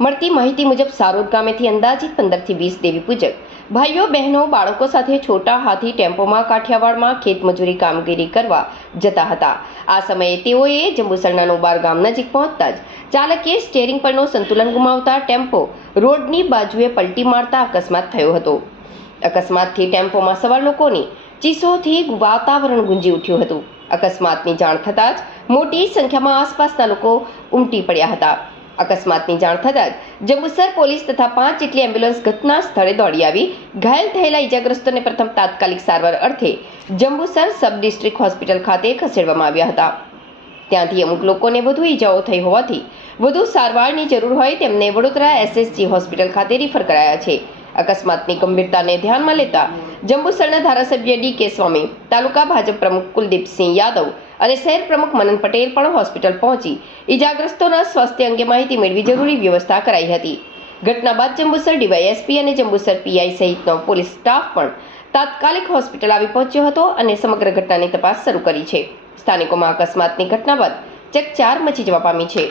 મળતી માહિતી મુજબ સારોદ ગામેથી અંદાજિત પંદરથી વીસ દેવી પૂજક, ભાઈઓ, બહેનો, બાળકો સાથે છોટા હાથી ટેમ્પોમાં કાઠિયાવાડમાં ખેતમજૂરી કામગીરી કરવા જતા હતા. આ સમયે તેઓએ જંબુસરના નોબાર ગામ નજીક પહોંચતા જ ચાલકે સ્ટેરિંગ પરનો સંતુલન ગુમાવતા ટેમ્પો રોડની બાજુએ પલટી મારતા અકસ્માત થયો હતો. અકસ્માતથી ટેમ્પોમાં સવાર લોકોની ચીસોથી વાતાવરણ ગુંજી ઉઠ્યું હતું. અકસ્માતની જાણ થતાં જ મોટી સંખ્યામાં આસપાસના લોકો ઉમટી પડ્યા હતા. અકસ્માતની જાણ થતાં જ જંબુસર પોલીસ તથા પાંચ જેટલી એમ્બ્યુલન્સ ઘટના સ્થળે દોડી આવી. ઘાયલ થયેલા ઇજાગ્રસ્તોને પ્રથમ તાત્કાલિક સારવાર અર્થે જંબુસર સબ ડિસ્ટ્રિક્ટ હોસ્પિટલ ખાતે ખસેડવામાં આવ્યા હતા. ત્યાંથી અમુક લોકોને વધુ ઈજાઓ થઈ હોવાથી વધુ સારવારની જરૂર હોય તેમને વડોદરા એસએસજી હોસ્પિટલ ખાતે રિફર કરાયા છે. અકસ્માતની ગંભીરતાને ધ્યાનમાં લેતા જંબુસરના ધારાસભ્ય ડી કે સ્વામી, તાલુકા ભાજપ પ્રમુખ કુલદીપસિંહ યાદવ અને શહેર પ્રમુખ મનન પટેલ પણ હોસ્પિટલ પહોંચી ઇજાગ્રસ્તોના સ્વાસ્થ્ય અંગે માહિતી મેળવી જરૂરી વ્યવસ્થા કરાઈ હતી. ઘટના બાદ જંબુસર ડીવાયએસપી અને જંબુસર પીઆઈ સહિતનો પોલીસ સ્ટાફ પણ તાત્કાલિક હોસ્પિટલ આવી પહોંચ્યો હતો અને સમગ્ર ઘટનાની તપાસ શરૂ કરી છે. સ્થાનિકોમાં અકસ્માતની ઘટના બાદ ચકચાર મચી જવા પામી છે.